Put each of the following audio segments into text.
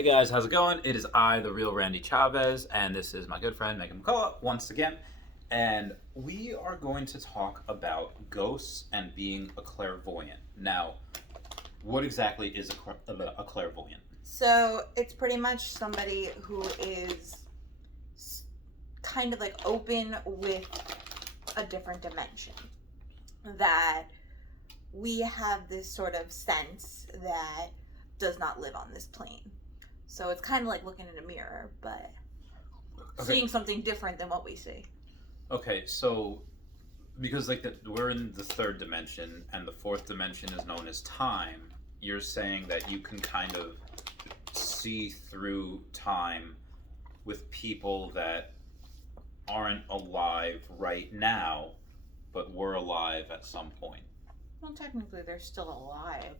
Hey guys, how's it going? It is I, the real Randy Chavez, and this is my good friend Megan McCullagh once again. And we are going to talk about ghosts and being a clairvoyant. Now, what exactly is a clairvoyant? So it's pretty much somebody who is kind of like open with a different dimension. That we have this sort of sense that does not live on this plane. So it's kind of like looking in a mirror, but seeing something different than what we see. Okay, so because we're in the third dimension, and the fourth dimension is known as time. You're saying that you can kind of see through time with people that aren't alive right now, but were alive at some point. Well, technically, they're still alive.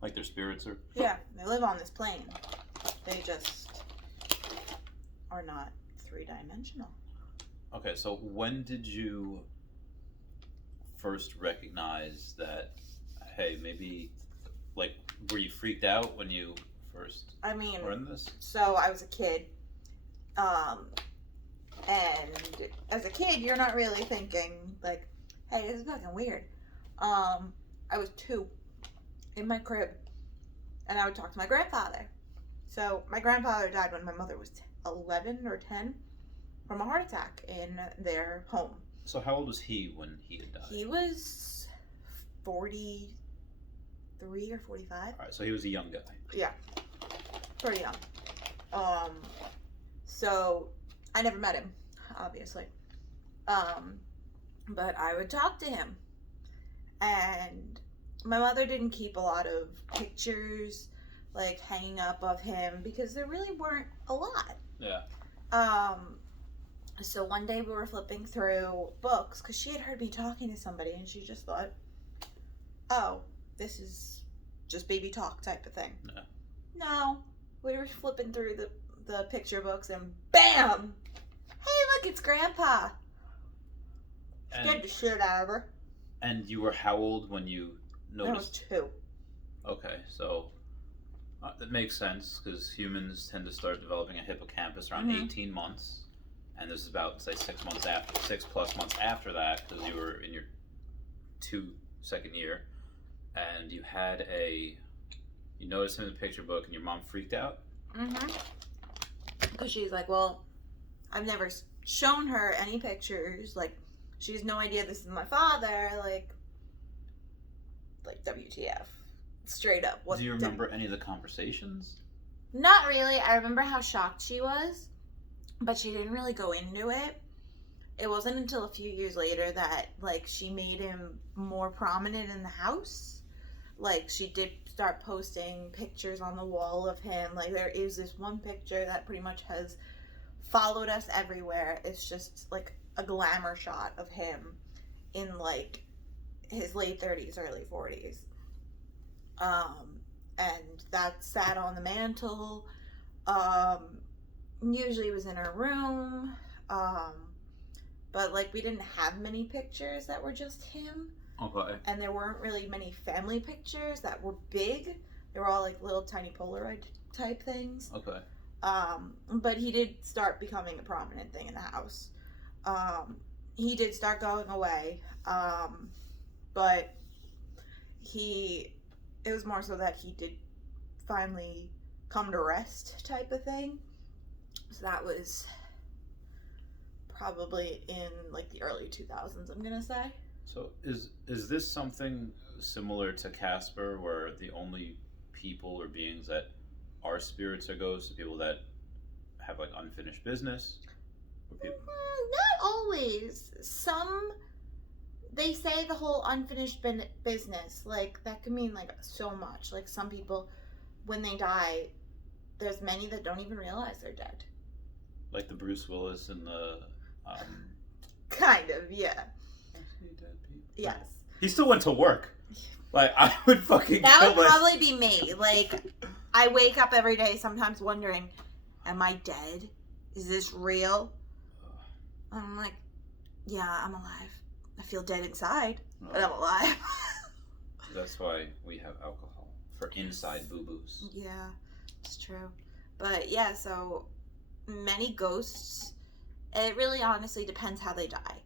Like their spirits are? Yeah, they live on this plane. They just are not three-dimensional. Okay, so when did you first recognize that, hey, maybe, like, were you freaked out when you first were in this? So I was a kid. And as a kid, you're not really thinking, like, hey, this is fucking weird. I was 2 in my crib, and I would talk to my grandfather. So my grandfather died when my mother was 11 or 10 from a heart attack in their home. So how old was he when he had died? He was 43 or 45. All right, so he was a young guy. Yeah, pretty young. So I never met him, obviously. But I would talk to him, and my mother didn't keep a lot of pictures, like, hanging up of him, because there really weren't a lot. Yeah. So one day we were flipping through books, because she had heard me talking to somebody, and she just thought, oh, this is just baby talk type of thing. No. No. We were flipping through the picture books, and BAM! Hey, look, it's Grandpa. Scared the shit out of her. And you were how old when you noticed? I was 2. Okay, so that makes sense, because humans tend to start developing a hippocampus around 18 months, and this is about, say, 6 plus months after that, because you were in your second year, and you noticed him in the picture book, and your mom freaked out? Because she's like, well, I've never shown her any pictures, like, she has no idea this is my father, like WTF. Straight up. Do you remember any of the conversations? Not really. I remember how shocked she was, but she didn't really go into it. It wasn't until a few years later that, like, she made him more prominent in the house. Like, she did start posting pictures on the wall of him. Like, there is this one picture that pretty much has followed us everywhere. It's just, like, a glamour shot of him in, like, his late 30s, early 40s. And that sat on the mantle. Usually it was in her room. But, like, we didn't have many pictures that were just him. Okay. And there weren't really many family pictures that were big. They were all, like, little tiny Polaroid type things. Okay. But he did start becoming a prominent thing in the house. He did start going away. But it was more so that he did finally come to rest type of thing. So that was probably in, like, the early 2000s, I'm gonna say. So is this something similar to Casper, where the only people or beings that are spirits or ghosts are people that have, like, unfinished business? Not always. They say the whole unfinished business, like, that could mean, like, so much. Like, some people, when they die, there's many that don't even realize they're dead. Like the Bruce Willis and the kind of, yeah. I see dead people. Yes. He still went to work. Like, I would fucking That kill would probably be me. Like, I wake up every day sometimes wondering, am I dead? Is this real? I'm like, yeah, I'm alive. I feel dead inside, but I'm alive. That's why we have alcohol, for inside boo-boos. Yeah. It's true. But yeah, so many ghosts, it really honestly depends how they die.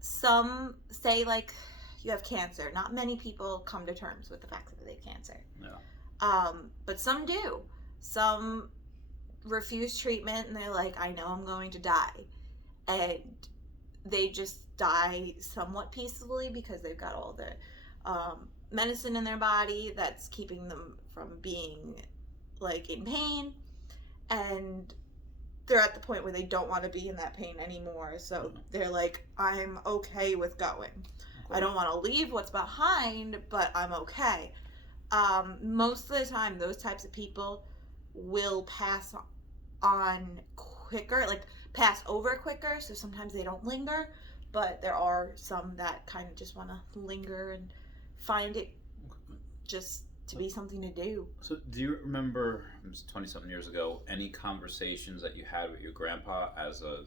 Some say, like, you have cancer. Not many people come to terms with the fact that they have cancer. Yeah. But some do. Some refuse treatment and they're like, I know I'm going to die. And they just die somewhat peacefully because they've got all the medicine in their body that's keeping them from being like in pain, and they're at the point where they don't want to be in that pain anymore, so they're like, I'm okay with going. I don't want to leave what's behind, but I'm okay. Most of the time those types of people will pass on quicker, like pass over quicker, so sometimes they don't linger, but there are some that kind of just want to linger and find it just to be something to do. So do you remember, it was 20-something years ago, any conversations that you had with your grandpa as a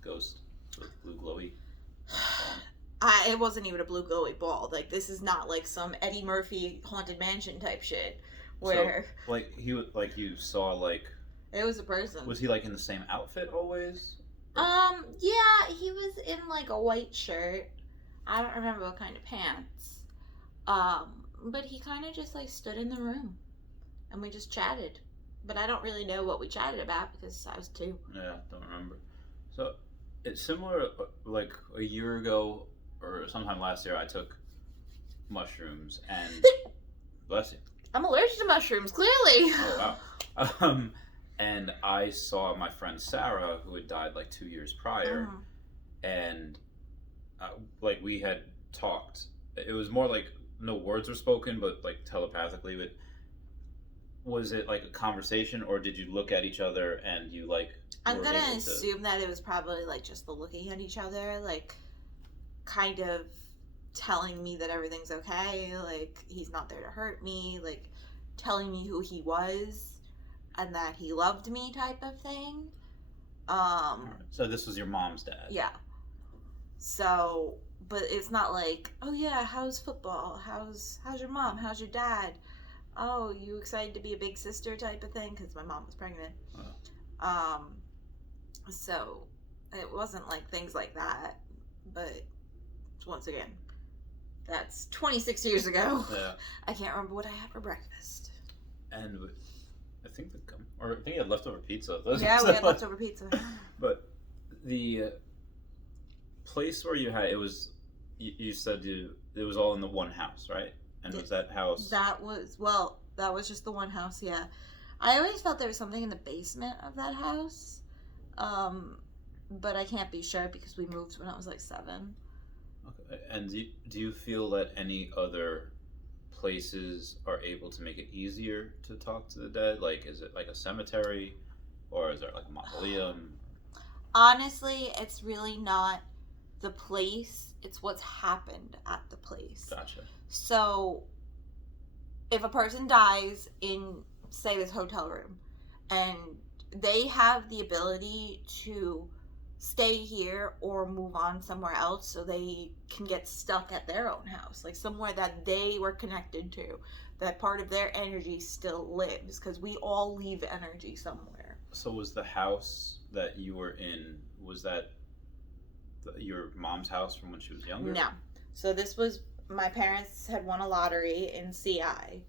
ghost with blue glowy? It wasn't even a blue glowy ball. Like, this is not like some Eddie Murphy Haunted Mansion type shit where... So, like, he was, like, you saw, like... It was a person. Was he, like, in the same outfit always? Yeah, he was in, like, a white shirt. I don't remember what kind of pants. But he kind of just, like, stood in the room. And we just chatted. But I don't really know what we chatted about because I was 2. Yeah, don't remember. So, it's similar, like, a year ago, or sometime last year, I took mushrooms and... Bless you. I'm allergic to mushrooms, clearly. Oh, wow. And I saw my friend Sarah, who had died like 2 years prior, and like we had talked. It was more like no words were spoken, but like telepathically. But was it like a conversation, or did you look at each other and you like? I'm gonna assume that it was probably like just the looking at each other, like kind of telling me that everything's okay, like he's not there to hurt me, like telling me who he was and that he loved me type of thing. So this was your mom's dad? Yeah. So, but it's not like, oh yeah, how's football? How's your mom? How's your dad? Oh, you excited to be a big sister type of thing? Because my mom was pregnant. Oh. So it wasn't like things like that. But once again, that's 26 years ago. Yeah. I can't remember what I had for breakfast. And I think I think you had leftover pizza. Yeah, we had leftover pizza. But the place where you had it was, you said it was all in the one house, right? And was that house? That was just the one house. Yeah, I always felt there was something in the basement of that house, but I can't be sure because we moved when I was like 7. Okay. And do you feel that any other places are able to make it easier to talk to the dead? Like, is it like a cemetery, or is there like a mausoleum? Honestly, it's really not the place, it's what's happened at the place. Gotcha. So if a person dies in, say, this hotel room, and they have the ability to stay here or move on somewhere else, so they can get stuck at their own house, like somewhere that they were connected to, that part of their energy still lives, because we all leave energy somewhere. So was the house that you were in, was that your mom's house from when she was younger? No. So this was, my parents had won a lottery in CI,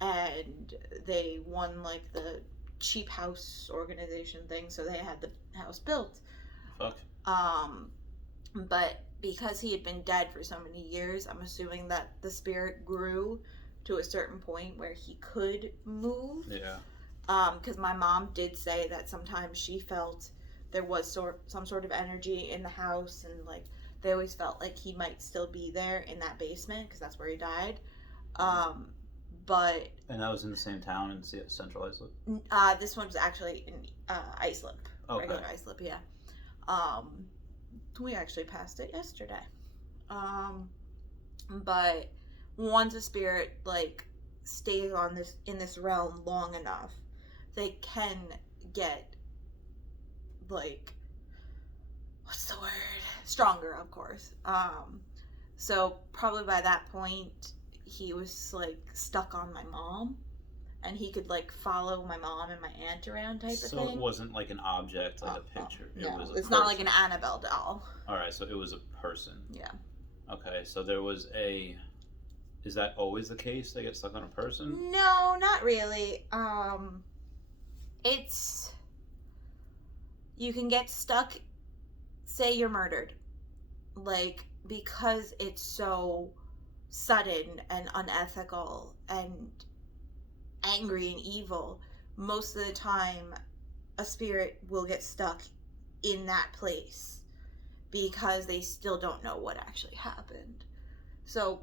and they won like the cheap house organization thing, so they had the house built. Fuck. But because he had been dead for so many years, I'm assuming that the spirit grew to a certain point where he could move. Yeah. Because my mom did say that sometimes she felt there was some sort of energy in the house, and like they always felt like he might still be there in that basement because that's where he died. But and that was in the same town in Central Islip? This one was actually in Islip. Okay. Regular Islip, yeah. We actually passed it yesterday. But once a spirit like stays in this realm long enough, they can get like, what's the word? Stronger, of course. So probably by that point he was like stuck on my mom, and he could like follow my mom and my aunt around type of So thing. it wasn't like an object, like a picture. It No, was a it's person. not like an Annabelle doll. All right, so it was a person. Yeah. Okay, so there was a. Is that always the case? They get stuck on a person? No, not really. It's you can get stuck. Say you're murdered, like because it's so sudden and unethical and angry and evil. Most of the time, a spirit will get stuck in that place because they still don't know what actually happened. So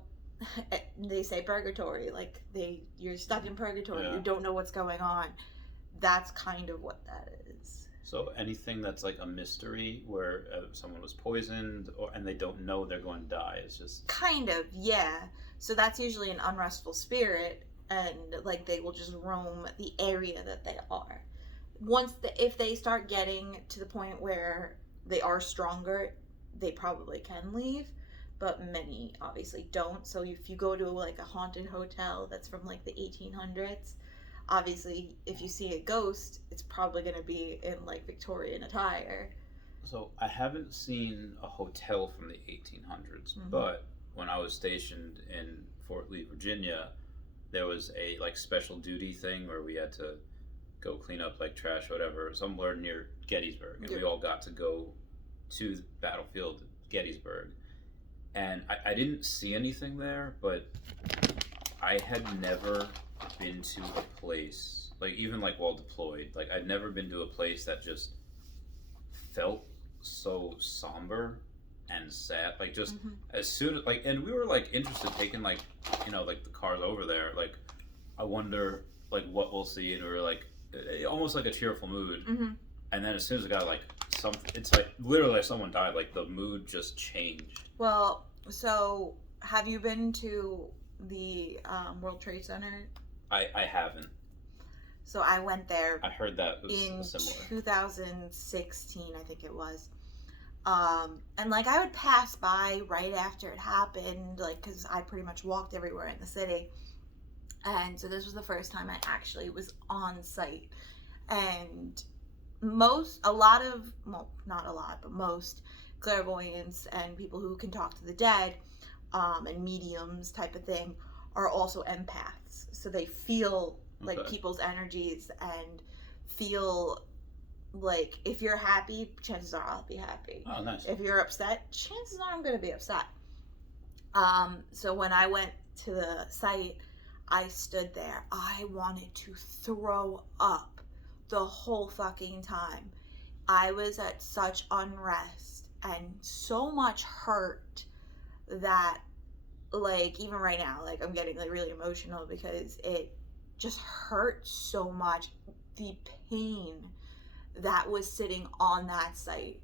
they say purgatory, like you're stuck in purgatory. Yeah. You don't know what's going on. That's kind of what that is. So anything that's like a mystery where someone was poisoned and they don't know they're going to die is just kind of, yeah. So that's usually an unrestful spirit, and like they will just roam the area that they are. If they start getting to the point where they are stronger, they probably can leave, but many obviously don't. So if you go to like a haunted hotel that's from like the 1800s, obviously if you see a ghost, it's probably going to be in like Victorian attire. So I haven't seen a hotel from the 1800s, but when I was stationed in Fort Lee, Virginia, there was a like special duty thing where we had to go clean up like trash or whatever somewhere near Gettysburg, and we all got to go to the battlefield Gettysburg. And I didn't see anything there, but I had never been to a place, like even like while deployed, like I'd never been to a place that just felt so somber and sad. Like just as soon as like, and we were like interested taking like, you know, like the cars over there. Like I wonder like what we'll see, and we were like almost like a cheerful mood. And then as soon as it got like something, it's like literally like someone died. Like the mood just changed. Well, so have you been to the World Trade Center? I haven't. So I went there. I heard that was in similar. 2016, I think it was. And like I would pass by right after it happened, like because I pretty much walked everywhere in the city. And so this was the first time I actually was on site. And most clairvoyants and people who can talk to the dead, and mediums type of thing, are also empaths. So they feel like people's energies and feel like if you're happy, chances are I'll be happy. Oh, nice. If you're upset, chances are I'm going to be upset. So when I went to the site, I stood there. I wanted to throw up the whole fucking time. I was at such unrest and so much hurt that, like, even right now, like, I'm getting, like, really emotional because it just hurt so much. The pain that was sitting on that site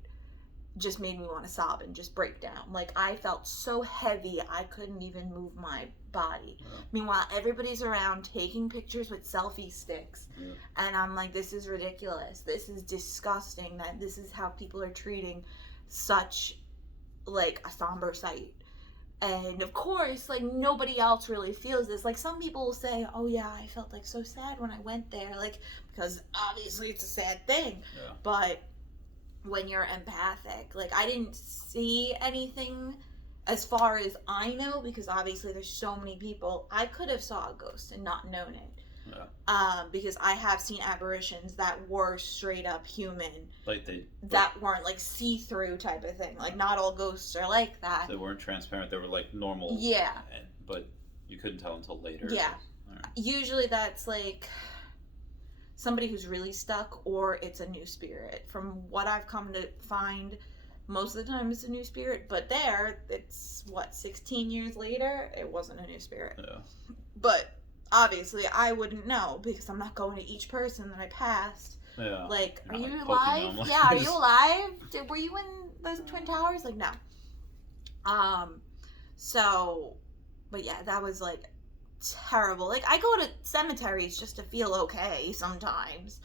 just made me want to sob and just break down. Like, I felt so heavy, I couldn't even move my body. Yeah. Meanwhile, everybody's around taking pictures with selfie sticks. Yeah. And I'm like, this is ridiculous. This is disgusting that this is how people are treating such, like, a somber site. And of course, like, nobody else really feels this. Like, some people will say, oh yeah, I felt like so sad when I went there, like, because obviously it's a sad thing. Yeah. But when you're empathic, like, I didn't see anything as far as I know, because obviously there's so many people. I could have saw a ghost and not known it. Yeah. Because I have seen apparitions that were straight up human, that weren't like see-through type of thing. Like, not all ghosts are like that. They weren't transparent. They were like normal. Yeah. But you couldn't tell until later. Yeah. Right. Usually that's like somebody who's really stuck, or it's a new spirit. From what I've come to find, most of the time it's a new spirit. But there, it's 16 years later, it wasn't a new spirit. Yeah. But obviously, I wouldn't know because I'm not going to each person that I passed. Yeah. Like, are you alive? Yeah, are you alive? Were you in those Twin Towers? Like, no. So, but yeah, that was like terrible. Like, I go to cemeteries just to feel okay sometimes.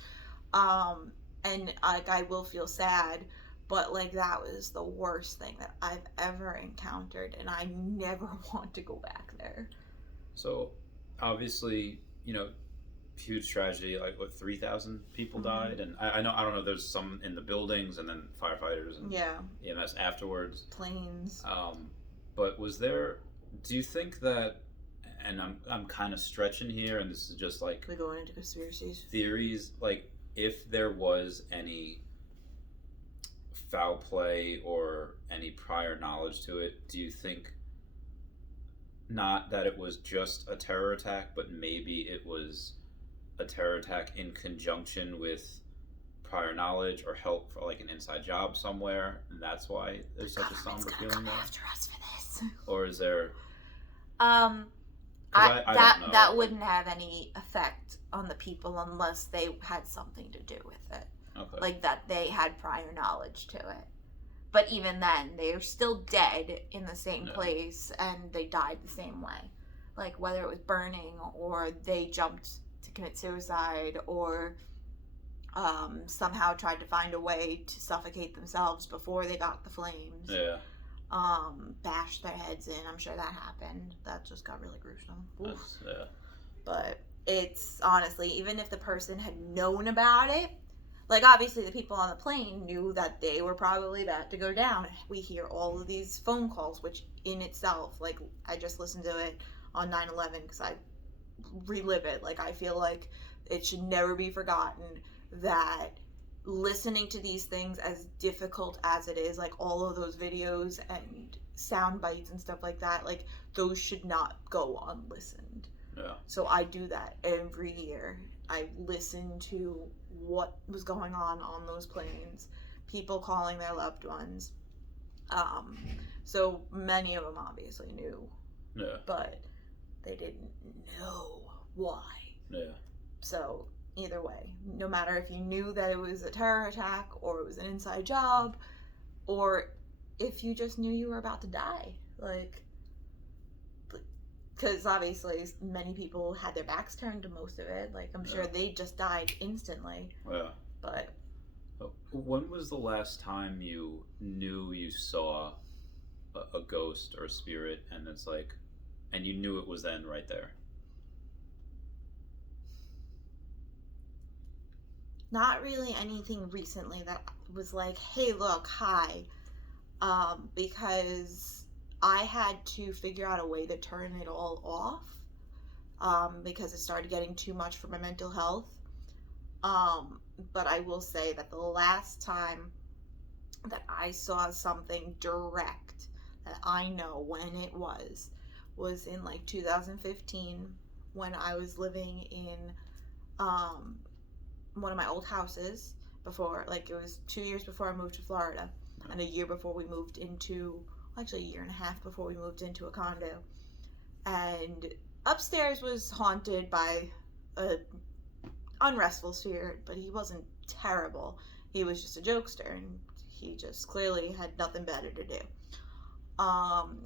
And like, I will feel sad, but like, that was the worst thing that I've ever encountered, and I never want to go back there. So, obviously, you know, huge tragedy, like what 3,000 people died, and I know, I don't know. There's some in the buildings, and then firefighters and EMS afterwards. Planes. But was there? Do you think that? And I'm kind of stretching here, and this is just like we going into conspiracies theories. Like, if there was any foul play or any prior knowledge to it, do you think? Not that it was just a terror attack, but maybe it was a terror attack in conjunction with prior knowledge or help for like an inside job somewhere, and that's why there's such a somber feeling there. After us for this. Or is there? I don't know. That wouldn't have any effect on the people unless they had something to do with it. Okay. Like that they had prior knowledge to it. But even then, they are still dead in the same place, and they died the same way. Like, whether it was burning, or they jumped to commit suicide, or somehow tried to find a way to suffocate themselves before they got the flames. Yeah. Bashed their heads in. I'm sure that happened. That just got really gruesome. Yeah. But it's, honestly, even if the person had known about it, like, obviously, the people on the plane knew that they were probably about to go down. We hear all of these phone calls, which in itself, like, I just listened to it on 9/11 because I relive it. Like, I feel like it should never be forgotten that listening to these things, as difficult as it is, like, all of those videos and sound bites and stuff like that, like, those should not go unlistened. Yeah. So I do that every year. I listen to what was going on those planes, people calling their loved ones. So many of them obviously knew, but they didn't know why. Yeah. So either way, no matter if you knew that it was a terror attack or it was an inside job, or if you just knew you were about to die, like, because obviously many people had their backs turned to most of it. Like, I'm sure they just died instantly. Yeah. But when was the last time you knew you saw a ghost or a spirit, and it's like, and you knew it was then right there? Not really anything recently that was like, hey, look, hi. Because I had to figure out a way to turn it all off, because it started getting too much for my mental health. But I will say that the last time that I saw something direct that I know when it was in like 2015, when I was living in one of my old houses before, like, it was 2 years before I moved to Florida, and a year before we moved into, actually a year and a half before we moved into a condo. And upstairs was haunted by a unrestful spirit, but he wasn't terrible. He was just a jokester, and he just clearly had nothing better to do.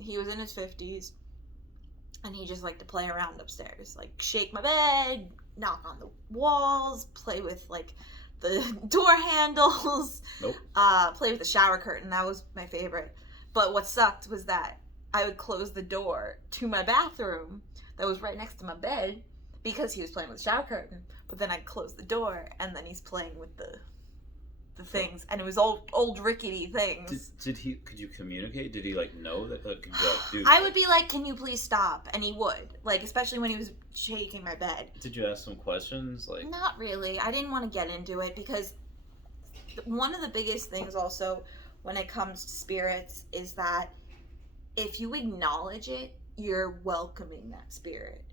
He was in his 50s, and he just liked to play around upstairs, like shake my bed, knock on the walls, play with like the door handles, play with the shower curtain. That was my favorite. But what sucked was that I would close the door to my bathroom that was right next to my bed because he was playing with the shower curtain. But then I'd close the door, and then he's playing with the things, and it was old rickety things. Could you communicate? Did he like know that? Could you, like, dude, I would be like, "Can you please stop?" And he would, like, especially when he was shaking my bed. Did you ask some questions? Like, not really. I didn't want to get into it because one of the biggest things also when it comes to spirits is that if you acknowledge it, you're welcoming that spirit.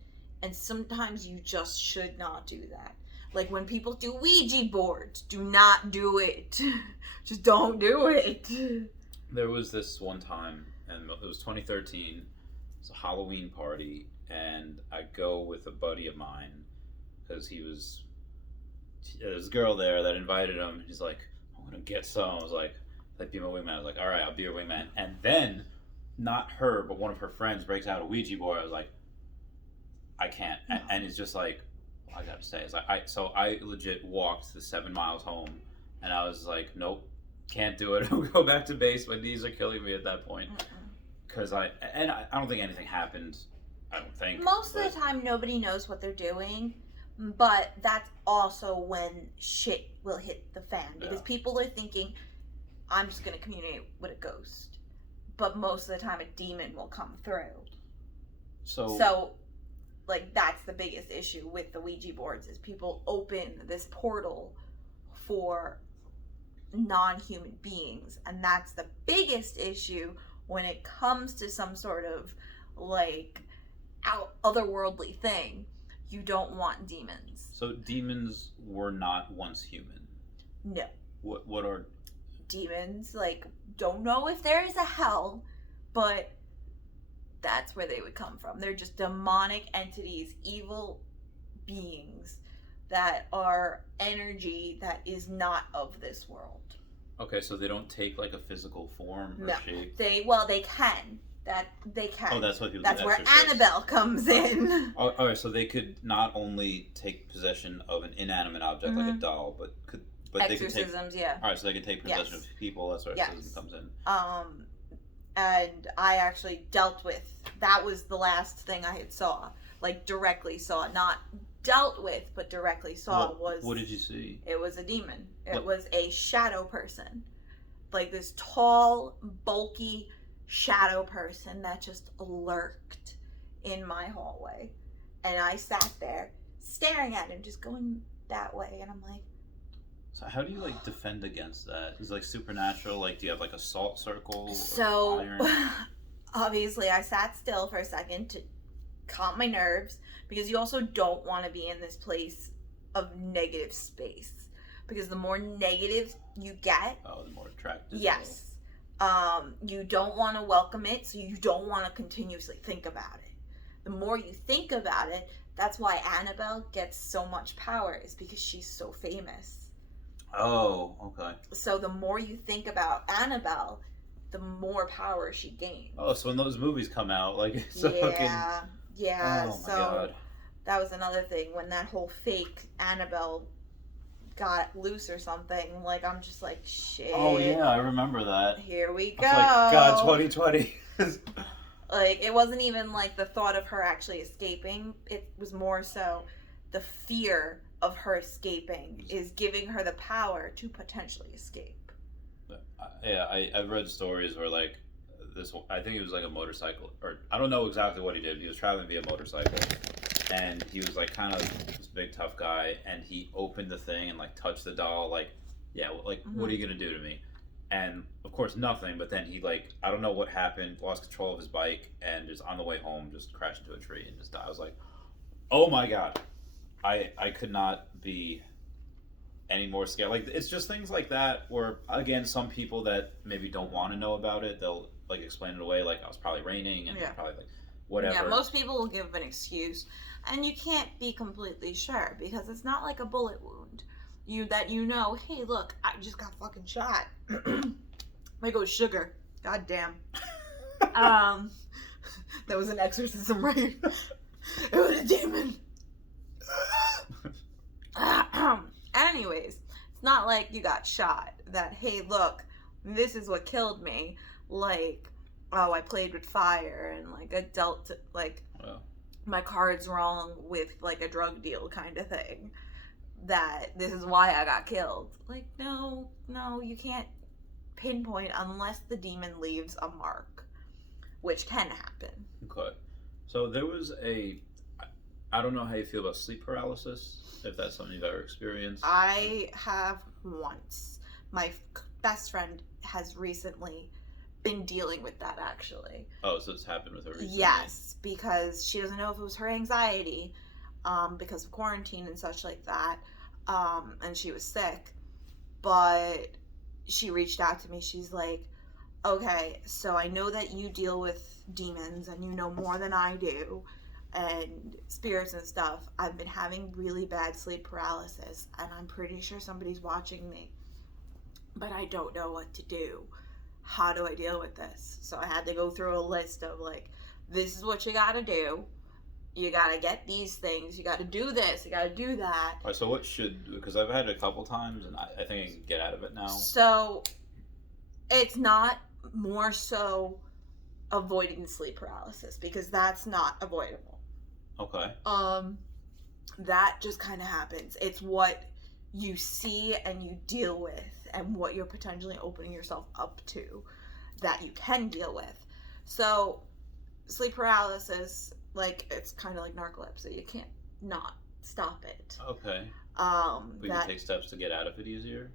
And sometimes you just should not do that. Like when people do Ouija boards, do not do it. Just don't do it. There was this one time, and it was 2013. It's a Halloween party, and I go with a buddy of mine because there's a girl there that invited him. And he's like, "I'm gonna get some." I was like, "Be my wingman." I was like, "All right, I'll be your wingman." And then, not her, but one of her friends breaks out a Ouija board. I was like, "I can't," and it's just like, well, I gotta stay. It's like so I legit walked the 7 miles home, and I was like, "Nope, can't do it. I'll go back to base. My knees are killing me at that point." Because I don't think anything happened. I don't think. Most of the time, nobody knows what they're doing, But that's also when shit will hit the fan, because Yeah. people are thinking, I'm just going to communicate with a ghost. But most of the time, a demon will come through. So, like, that's the biggest issue with the Ouija boards, is people open this portal for non-human beings. And that's the biggest issue when it comes to some sort of, like, otherworldly thing. You don't want demons. So demons were not once human. No. What are Demons? Like, don't know if there is a hell, but that's where they would come from. They're just demonic entities, evil beings that are energy that is not of this world. Okay, so they don't take like a physical form or No. shape. They can. They can. Oh, that's what people. That's do, where exorcists. Annabelle comes in. Oh, all right, so they could not only take possession of an inanimate object like a doll, but they could take. Exorcisms, yeah. All right, so they could take possession Yes. of people. That's where exorcism comes in. And I actually dealt with, that was the last thing I had saw, like directly saw, not dealt with, but directly saw. What did you see? It was a demon. It What? was a shadow person, like this tall, bulky shadow person that just lurked in my hallway, and I sat there staring at him, just going that way, and I'm like, So how do you like defend against that? Is it like supernatural? Like, do you have like a salt circle? Or so iron? obviously I sat still for a second to calm my nerves, because you also don't want to be in this place of negative space, because the more negative you get, Oh, the more attractive. yes, you don't want to welcome it, so you don't want to continuously think about it. The more you think about it, that's why Annabelle gets so much power, is because she's so famous. Oh, okay. So the more you think about Annabelle, the more power she gains. Oh, so when those movies come out, like, it's a fucking. Yeah. Oh my So god. that was another thing, when that whole fake Annabelle got loose or something. Like, I'm just like, shit. Oh yeah, I remember that. Here we go. I was like, God, 2020. Like, it wasn't even like the thought of her actually escaping. It was more so the fear of her escaping is giving her the power to potentially escape. Yeah, I've read stories where like this. I think it was like a motorcycle, or I don't know exactly what he did. He was traveling via motorcycle, and he was like kind of this big tough guy, and he opened the thing and like touched the doll, like, yeah, like what are you gonna do to me? And of course nothing. But then he, like, I don't know what happened, lost control of his bike, and just on the way home just crashed into a tree and just died. I was like, oh my god, I could not be any more scared. Like, it's just things like that where, again, some people that maybe don't want to know about it, they'll like explain it away, like, I was probably raining and probably like whatever. Yeah, most people will give an excuse, and you can't be completely sure, because it's not like a bullet wound. Hey, look, I just got fucking shot. There goes sugar. God damn. That was an exorcism, right? It was a demon. Anyways, it's not like you got shot. That, hey, look, this is what killed me. Like, oh, I played with fire, and like I dealt like my cards wrong with like a drug deal kind of thing. That this is why I got killed. Like, no, you can't pinpoint unless the demon leaves a mark, which can happen. Okay. So there was I don't know how you feel about sleep paralysis, if that's something you've ever experienced. I have once. My best friend has recently been dealing with that, actually. Oh, so it's happened with her recently? Yes, because she doesn't know if it was her anxiety, because of quarantine and such like that, and she was sick. But she reached out to me. She's like, okay, so I know that you deal with demons and you know more than I do, and spirits and stuff. I've been having really bad sleep paralysis, and I'm pretty sure somebody's watching me, but I don't know what to do. How do I deal with this? So I had to go through a list of like, this is what you gotta do. You gotta get these things. You gotta do this. You gotta do that. All right, so because I've had it a couple times, and I think I can get out of it now. So it's not more so avoiding sleep paralysis, because that's not avoidable. Okay. that just kind of happens. It's what you see and you deal with, and what you're potentially opening yourself up to that you can deal with. So sleep paralysis, like, it's kind of like narcolepsy. You can't not stop it. Okay. But you That take steps to get out of it easier?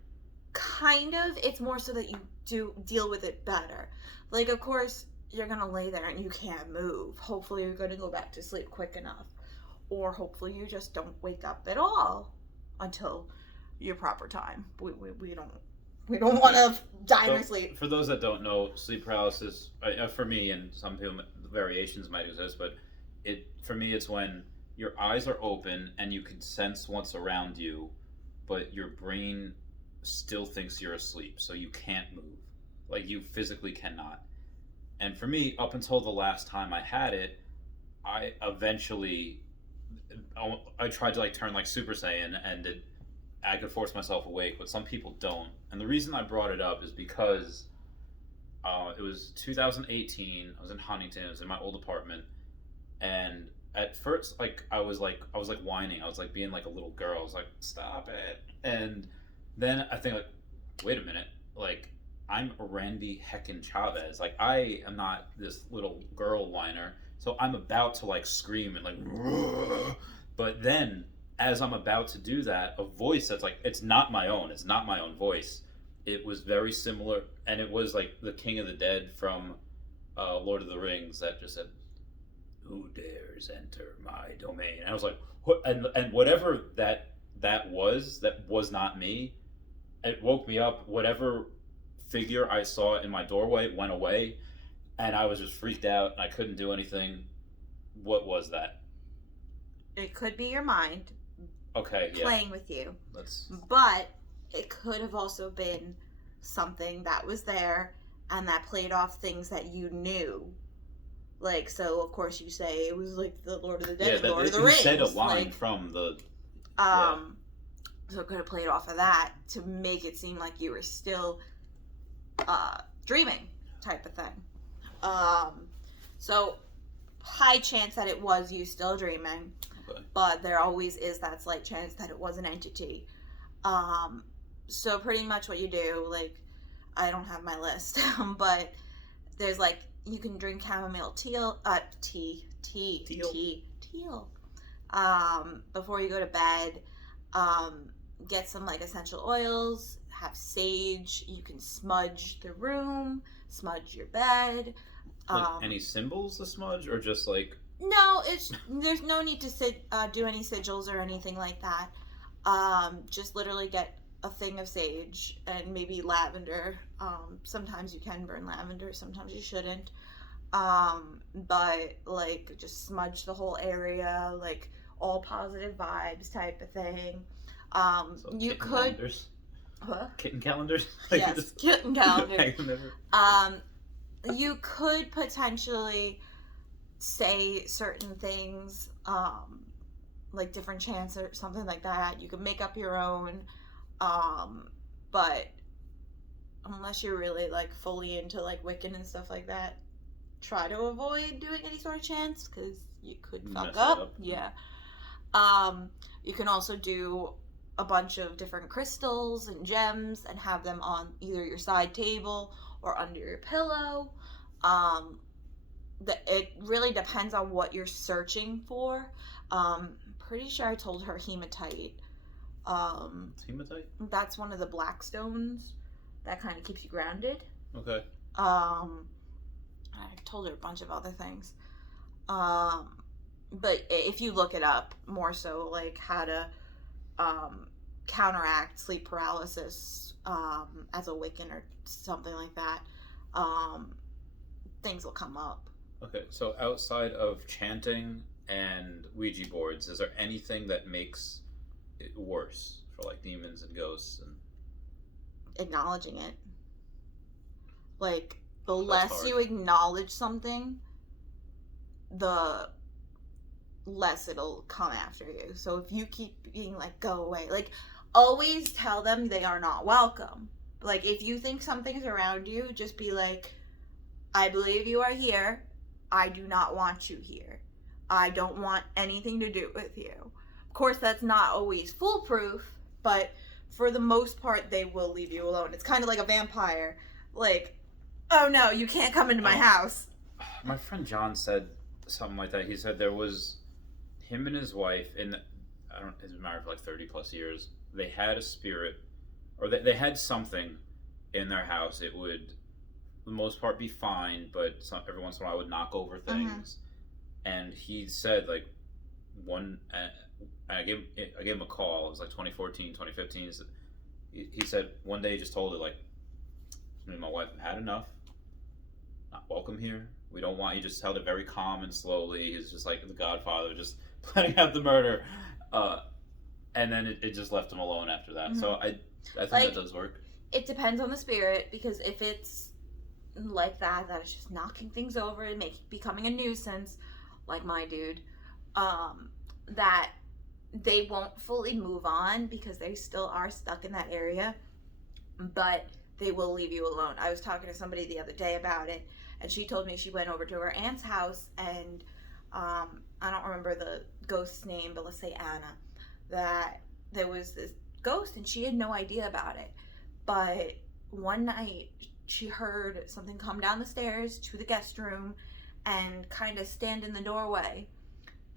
kind of, it's more so that you do deal with it better. Like, of course, you're gonna lay there and you can't move. Hopefully you're gonna go back to sleep quick enough, or hopefully you just don't wake up at all until your proper time. We don't want to die in our sleep. For those that don't know, sleep paralysis, for me, and some people, variations might exist, but for me, it's when your eyes are open and you can sense what's around you, but your brain still thinks you're asleep, so you can't move. Like, you physically cannot. And for me, up until the last time I had it, I tried to, like, turn like Super Saiyan, and I could force myself awake, but some people don't. And the reason I brought it up is because it was 2018. I was in Huntington. I was in my old apartment, and at first, I was whining. I was like being like a little girl. I was like, "Stop it!" And then I think, like, wait a minute, like, I'm Randy heckin' Chavez. Like, I am not this little girl whiner. So I'm about to, like, scream and, like, but then as I'm about to do that, a voice that's like, it's not my own voice. It was very similar, and it was like the King of the Dead from Lord of the Rings that just said, "Who dares enter my domain?" And I was like, what? And whatever that was not me. It woke me up. Whatever figure I saw in my doorway went away, and I was just freaked out, and I couldn't do anything. What was that? It could be your mind. Okay, yeah. Playing with you. Let's... But it could have also been something that was there and that played off things that you knew. Like, so of course you say it was like the Lord of the Dead, yeah, Lord of the Rings. You said a line, like, from the... So it could have played off of that to make it seem like you were still dreaming, type of thing. So high chance that it was you still dreaming. Okay. But there always is that slight chance that it was an entity. So pretty much what you do, like, I don't have my list, but there's, like, you can drink chamomile teal, before you go to bed. Get some, like, essential oils, have sage. You can smudge the room, smudge your bed. Like, any symbols to smudge, or just, like... No, there's no need to do any sigils or anything like that. Just literally get a thing of sage and maybe lavender. Sometimes you can burn lavender, sometimes you shouldn't. But, like, just smudge the whole area, like, all positive vibes type of thing. So you could... Calendars? Huh? Kitten calendars? Yes, kitten calendars. You could potentially say certain things, like different chants or something like that. You could make up your own, but unless you're really, like, fully into, like, Wiccan and stuff like that, try to avoid doing any sort of chants, because you could fuck up. Yeah. You can also do a bunch of different crystals and gems and have them on either your side table or under your pillow. It really depends on what you're searching for. Pretty sure I told her hematite. Hematite? That's one of the black stones that kind of keeps you grounded. Okay. I told her a bunch of other things. But if you look it up, more so, like, how to counteract sleep paralysis as a Wiccan or something like that, things will come up. Okay, so outside of chanting and Ouija boards, is there anything that makes it worse for, like, demons and ghosts? And acknowledging it. Like, the less you acknowledge something, the less it'll come after you. So if you keep being like, go away, like, always tell them they are not welcome. Like, if you think something's around you, just be like, I believe you are here. I do not want you here. I don't want anything to do with you. Of course, that's not always foolproof, but for the most part, they will leave you alone. It's kind of like a vampire. Like, oh no, you can't come into my house. My friend John said something like that. He said there was him and his wife, he's been married for like 30 plus years. They had a spirit, or they had something in their house. It would, for the most part, be fine, but every once in a while would knock over things. And he said, like, I gave him a call. It was like 2014, 2015. He said one day he just told her, like, me and my wife have had enough. Not welcome here. We don't want you. Just held it very calm and slowly. He's just like the Godfather, just planning out the murder. And then it just left him alone after that. So I think that does work. It depends on the spirit, because if it's like that is just knocking things over and becoming a nuisance, like my dude, that they won't fully move on because they still are stuck in that area, but they will leave you alone. I was talking to somebody the other day about it, and she told me she went over to her aunt's house, and I don't remember the ghost's name, but let's say Anna, that there was this ghost and she had no idea about it. But one night she heard something come down the stairs to the guest room and kind of stand in the doorway.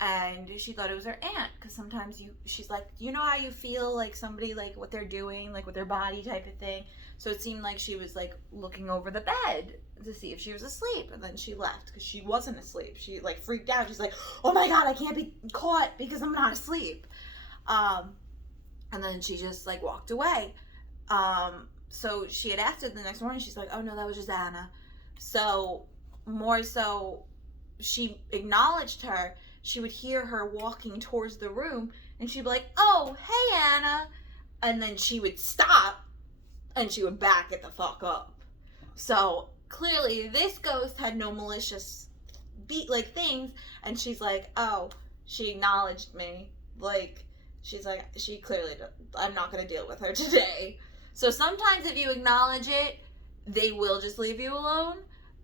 And she thought it was her aunt, because sometimes she's like, you know how you feel like somebody, like what they're doing, like with their body type of thing. So it seemed like she was like looking over the bed to see if she was asleep, and then she left because she wasn't asleep. She like freaked out. She's like, oh my God, I can't be caught because I'm not asleep. And then she just like walked away. So she had asked her the next morning. She's like, oh no, that was just Anna. So more so, she acknowledged her. She would hear her walking towards the room, and she'd be like, oh, hey, Anna. And then she would stop, and she would back it the fuck up. So clearly this ghost had no malicious things, and she's like, oh, she acknowledged me. Like, she's like, she clearly, I'm not going to deal with her today. So sometimes if you acknowledge it, they will just leave you alone.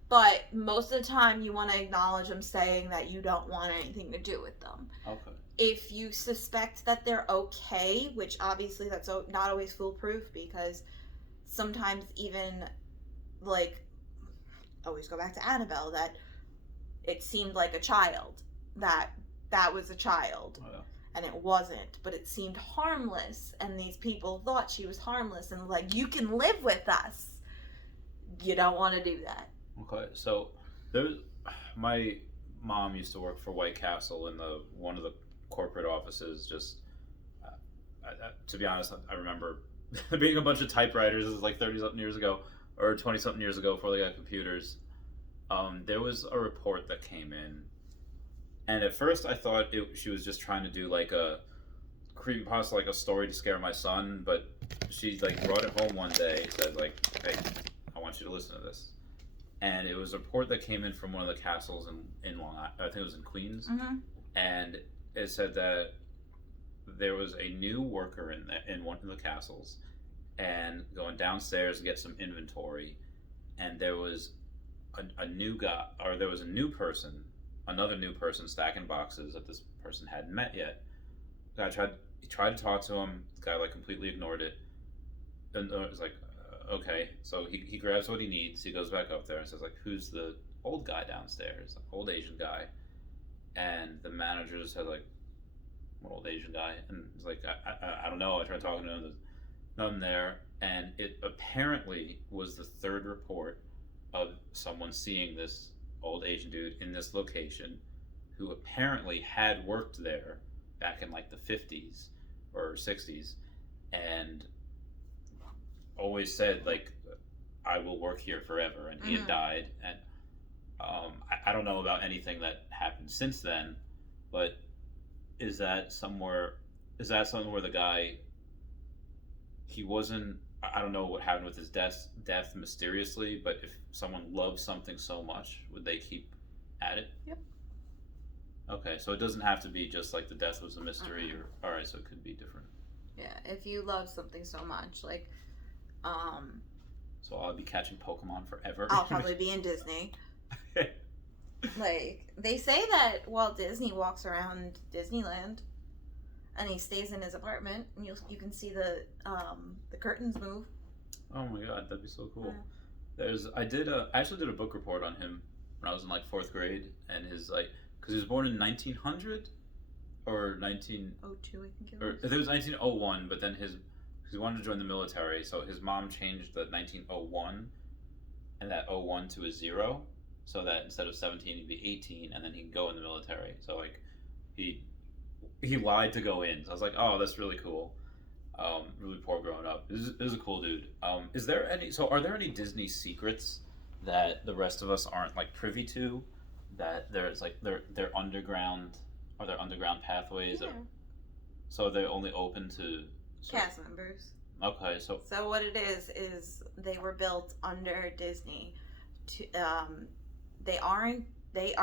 But most of the time, you want to acknowledge them saying that you don't want anything to do with them. Okay. If you suspect that they're okay, which obviously that's not always foolproof, because sometimes even, like, always go back to Annabelle, that it seemed like a child, that was a child. Oh, yeah. And it wasn't, but it seemed harmless, and these people thought she was harmless, and like, you can live with us. You don't want to do that. Okay, so my mom used to work for White Castle in one of the corporate offices. Just to be honest, I remember being a bunch of typewriters. This is like 30-something years ago, or 20-something years ago, before they got computers. There was a report that came in, and at first I thought she was just trying to do like a creepypasta, like a story to scare my son. But she like brought it home one day, said like, "Hey, I want you to listen to this." And it was a report that came in from one of the castles in Long Island. I think it was in Queens. Mm-hmm. And it said that there was a new worker in one of the castles, and going downstairs to get some inventory, and there was a new guy, or there was another new person stacking boxes that this person hadn't met yet. He tried to talk to him. The guy like completely ignored it. And it was like, okay, so he grabs what he needs. He goes back up there and says, like, who's the old guy downstairs? Old Asian guy. And the manager said, like, what old Asian guy? And he's like, I don't know. I tried talking to him. There's nothing there. And it apparently was the third report of someone seeing this old Asian dude in this location, who apparently had worked there back in like the 50s or 60s, and always said like, I will work here forever. And he had died. And I don't know about anything that happened since then, but is that something where the guy, he wasn't, I don't know what happened with his death mysteriously, but if someone loves something so much, would they keep at it? Yep. Okay, so it doesn't have to be just like the death was a mystery, or alright, so it could be different. Yeah, if you love something so much, like, so I'll be catching Pokemon forever. I'll probably be in Disney. Like, they say that Walt Disney walks around Disneyland. and he stays in his apartment, and you can see the curtains move. Oh my god, that'd be so cool. Yeah. I actually did a book report on him when I was in like 4th grade, and his like, because he was born in 1900 or 02, I think it or was. it was 1901, but then because he wanted to join the military, so his mom changed the 1901 and that 01 to a 0, so that instead of 17 he'd be 18, and then he'd go in the military. So like he he lied to go in. So I was like, oh, that's really cool. Really poor growing up. This is a cool dude. Is there any? So are there any Disney secrets that the rest of us aren't like privy to? That there's like they're underground. Are there underground pathways? Yeah. So they're only open to Cast members. Okay, so So what it is they were built under Disney. They are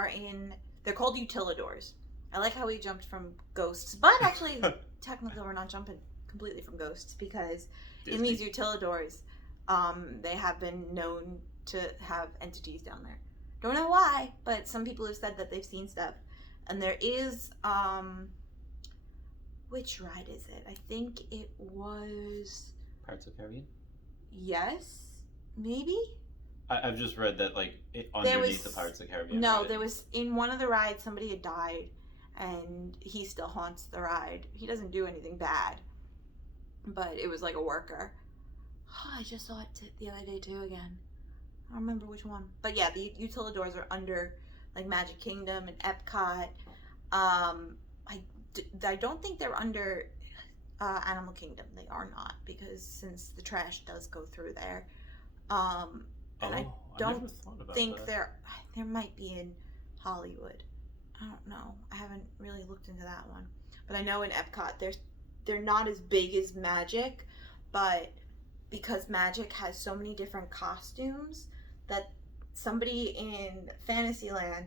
in. They're called utilidors. I like how we jumped from ghosts, but actually, technically, we're not jumping completely from ghosts because in these utilidors, they have been known to have entities down there. Don't know why, but some people have said that they've seen stuff. And there is, which ride is it? I think it was. Pirates of the Caribbean? Yes, maybe. I've just read that like underneath the Pirates of the Caribbean. No, ride. there was in one of the rides somebody had died, and he still haunts the ride. He doesn't do anything bad, but it was like a worker. Oh, I just saw it the other day too again. I don't remember which one, but yeah, the utilidors are under like Magic Kingdom and Epcot. I don't think they're under Animal Kingdom. They are not, because since the trash does go through there. And I don't think there might be in Hollywood. I don't know. I haven't really looked into that one. But I know in Epcot they're not as big as Magic, but because Magic has so many different costumes that somebody in Fantasyland